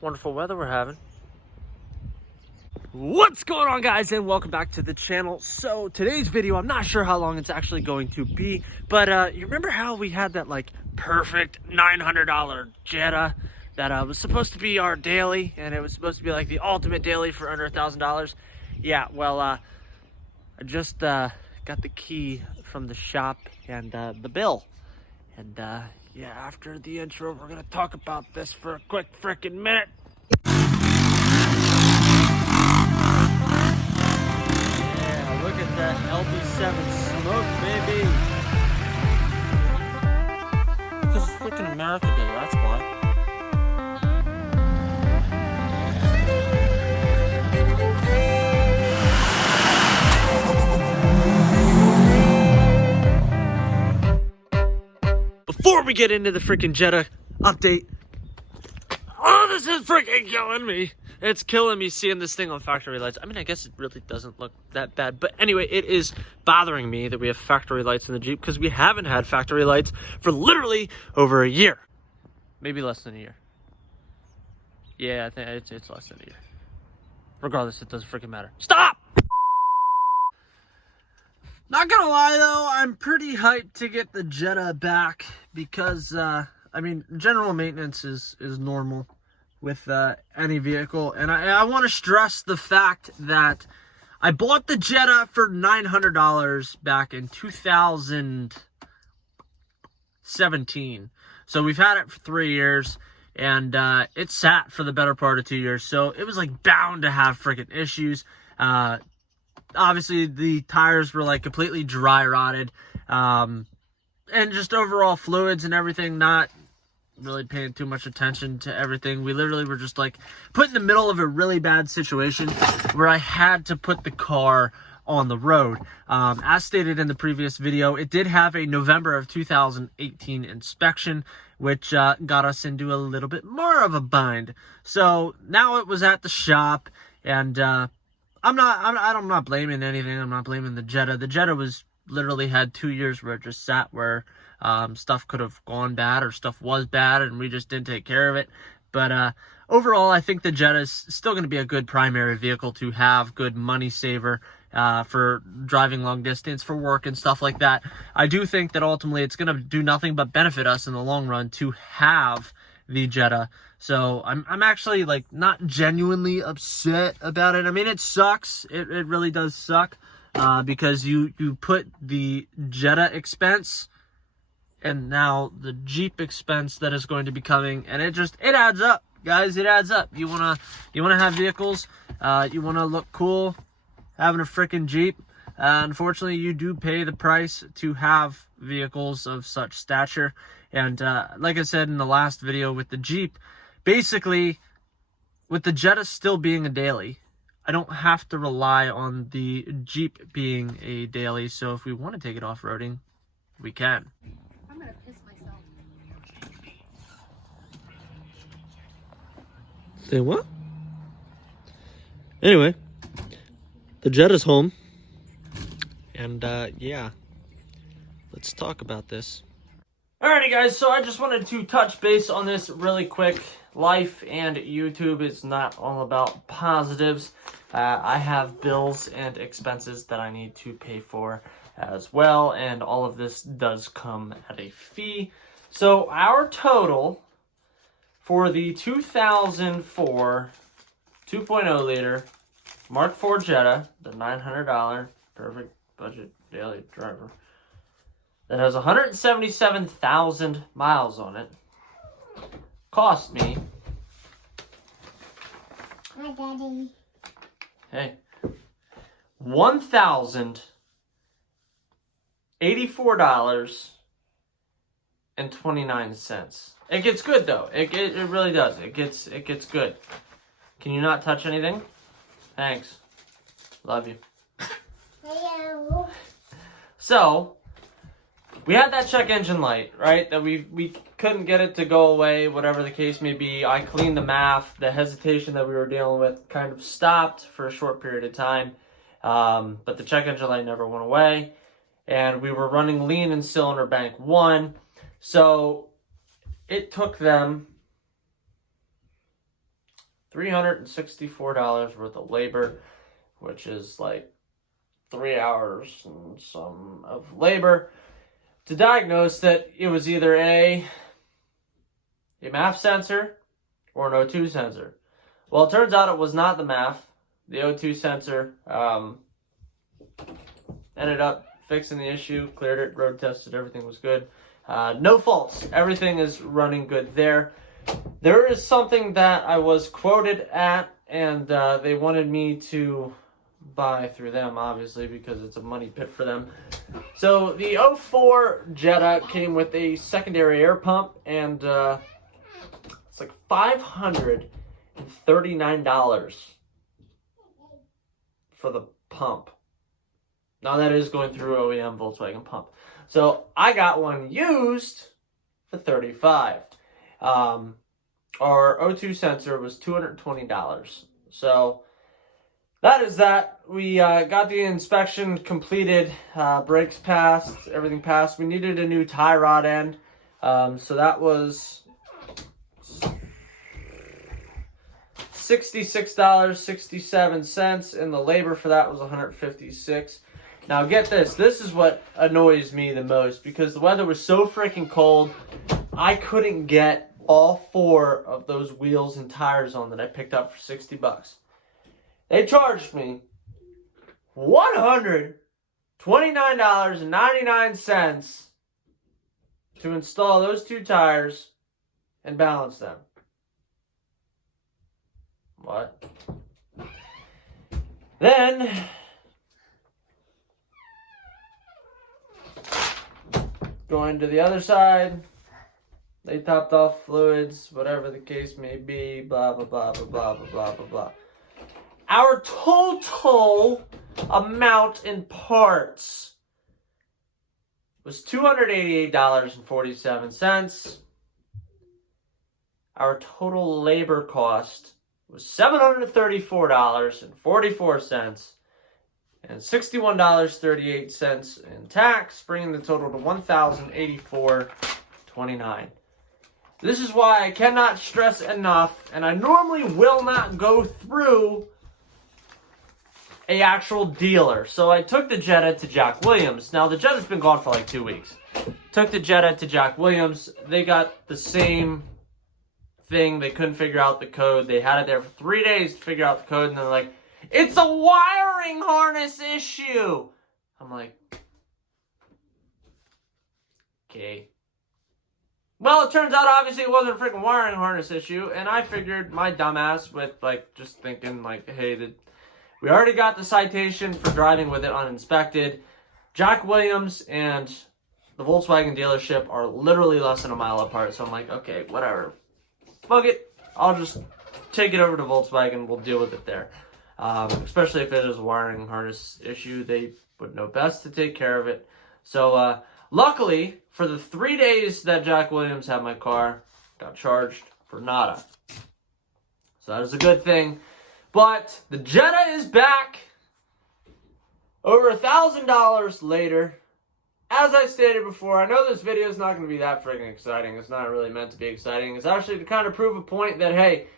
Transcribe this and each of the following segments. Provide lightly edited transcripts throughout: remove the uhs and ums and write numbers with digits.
wonderful weather we're having. What's going on, guys, and welcome back to the channel. So today's video, I'm not sure how long it's actually going to be, but you remember how we had that like perfect $900 Jetta that was supposed to be our daily, and it was supposed to be like the ultimate daily for under $1,000? Yeah, well, I just got the key from the shop and the bill. And yeah, after the intro, we're gonna talk about this for a quick freaking minute. Yeah, look at that LB7 smoke, baby. Because it's freaking America Day, that's why. Before we get into the freaking Jetta update, oh, this is freaking killing me. It's killing me seeing this thing on factory lights. I mean, I guess it really doesn't look that bad. But anyway, it is bothering me that we have factory lights in the Jeep because we haven't had factory lights for literally over a year. Maybe less than a year. Yeah, I think it's less than a year. Regardless, it doesn't freaking matter. Stop! Not gonna lie though, I'm pretty hyped to get the Jetta back because, I mean, general maintenance is normal with any vehicle. And I want to stress the fact that I bought the Jetta for $900 back in 2017. So we've had it for 3 years, and it sat for the better part of 2 years. So it was like bound to have freaking issues. Obviously, the tires were like completely dry rotted, and just overall fluids and everything, not really paying too much attention to everything. We literally were just like put in the middle of a really bad situation where I had to put the car on the road. As stated in the previous video, it did have a November of 2018 inspection, which got us into a little bit more of a bind. So now it was at the shop, and I'm not blaming anything. I'm not blaming the Jetta. The Jetta was literally had 2 years where it just sat where stuff could have gone bad or stuff was bad and we just didn't take care of it. But overall, I think the Jetta is still going to be a good primary vehicle to have, good money saver for driving long distance, for work and stuff like that. I do think that ultimately it's going to do nothing but benefit us in the long run to have the Jetta. So I'm actually like not genuinely upset about it. I mean, it sucks. It really does suck because you put the Jetta expense and now the Jeep expense that is going to be coming, and it adds up, guys. It adds up. You wanna have vehicles, you wanna look cool having a freaking Jeep. Unfortunately, you do pay the price to have vehicles of such stature. And like I said in the last video with the Jeep, basically, with the Jetta still being a daily, I don't have to rely on the Jeep being a daily. So if we want to take it off-roading, we can. I'm gonna piss myself. Say what? Anyway, the Jetta's home. And yeah, let's talk about this. Alrighty, guys, so I just wanted to touch base on this really quick. Life and YouTube is not all about positives. I have bills and expenses that I need to pay for as well, and all of this does come at a fee. So our total for the 2004 2.0 liter Mark IV Jetta, the $900 perfect budget daily driver, that has 177,000 miles on it, cost me, Hi, Daddy. hey, $1,084.29. It gets good though. It really does. It gets good. Can you not touch anything? Thanks. Love you. Hello. So we had that check engine light, right? That we couldn't get it to go away, whatever the case may be. I cleaned the MAF. The hesitation that we were dealing with kind of stopped for a short period of time. But the check engine light never went away. And we were running lean in cylinder bank 1. So it took them $364 worth of labor, which is like 3 hours and some of labor to diagnose that it was either a MAF sensor or an O2 sensor. Well, it turns out it was not the MAF. The O2 sensor ended up fixing the issue, cleared it, road tested, everything was good. No faults. Everything is running good there. There is something that I was quoted at, and they wanted me to buy through them, obviously, because it's a money pit for them. So the 04 Jetta came with a secondary air pump, and it's like $539 for the pump. Now that is going through OEM Volkswagen pump. So I got one used for $35. Our O2 sensor was $220. So that is that. We got the inspection completed. Brakes passed. Everything passed. We needed a new tie rod end. So that was $66.67, and the labor for that was $156. Now get this. This is what annoys me the most, because the weather was so freaking cold. I couldn't get all 4 of those wheels and tires on that I picked up for $60. They charged me $129.99 to install those 2 tires and balance them. What? Then going to the other side, they topped off fluids, whatever the case may be, blah, blah, blah, blah, blah, blah, blah, blah, blah. Our total amount in parts was $288.47. Our total labor cost was $734.44. And $61.38 in tax, bringing the total to $1,084.29. This is why I cannot stress enough, and I normally will not go through a actual dealer. So I took the Jetta to Jack Williams. Now, the Jetta's been gone for like 2 weeks. Took the Jetta to Jack Williams. They got the same thing. They couldn't figure out the code. They had it there for 3 days to figure out the code, and they're like, "It's a wiring harness issue." I'm like, okay. Well, it turns out obviously it wasn't a freaking wiring harness issue, and I figured my dumbass with like just thinking like, hey, we already got the citation for driving with it uninspected. Jack Williams and the Volkswagen dealership are literally less than a mile apart, so I'm like, okay, whatever. Fuck it. I'll just take it over to Volkswagen. We'll deal with it there. Especially if it is a wiring harness issue, they would know best to take care of it. So, luckily, for the 3 days that Jack Williams had my car, got charged for nada. So that is a good thing. But the Jetta is back. Over $1,000 later. As I stated before, I know this video is not going to be that freaking exciting. It's not really meant to be exciting. It's actually to kind of prove a point that, hey,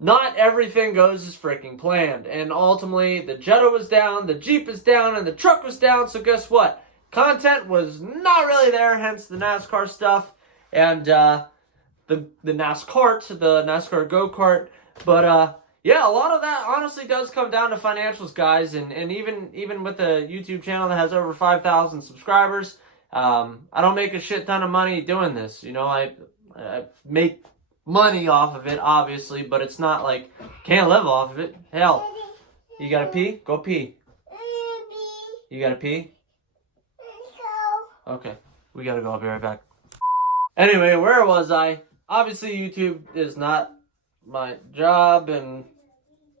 not everything goes as freaking planned. And ultimately, the Jetta was down, the Jeep is down, and the truck was down. So guess what? Content was not really there, hence the NASCAR stuff. And the NASCAR go-kart. But yeah, a lot of that honestly does come down to financials, guys. And even with a YouTube channel that has over 5,000 subscribers, I don't make a shit ton of money doing this. You know, I make money off of it, obviously, but it's not like can't live off of it. Hell, you gotta pee? Go pee. You gotta pee? Okay, we gotta go. I'll be right back. Anyway, where was I? Obviously, YouTube is not my job and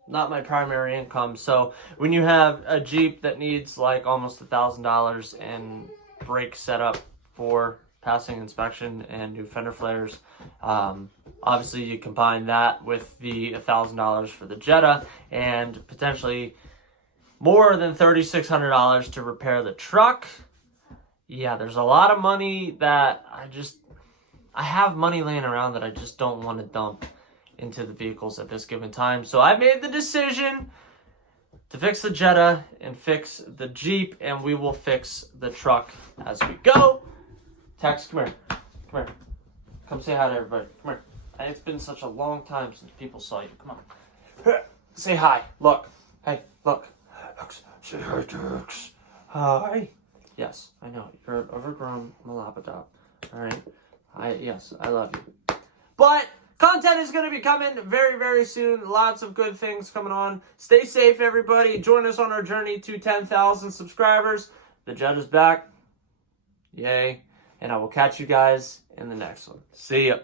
not my primary income. So when you have a Jeep that needs like almost $1,000 and brake setup for passing inspection and new fender flares, obviously you combine that with the $1,000 for the Jetta and potentially more than $3,600 to repair the truck. Yeah, there's a lot of money that I have money laying around that I just don't want to dump into the vehicles at this given time. So I made the decision to fix the Jetta and fix the Jeep, and we will fix the truck as we go. Tex, come here. Come here. Come say hi to everybody. Come here. It's been such a long time since people saw you. Come on. Say hi. Look. Hey, look. Say hi, Tex. Hi. Yes, I know. You're an overgrown Malabadop. Alright? Yes, I love you. But content is going to be coming very, very soon. Lots of good things coming on. Stay safe, everybody. Join us on our journey to 10,000 subscribers. The Jetta's back. Yay. And I will catch you guys in the next one. See ya.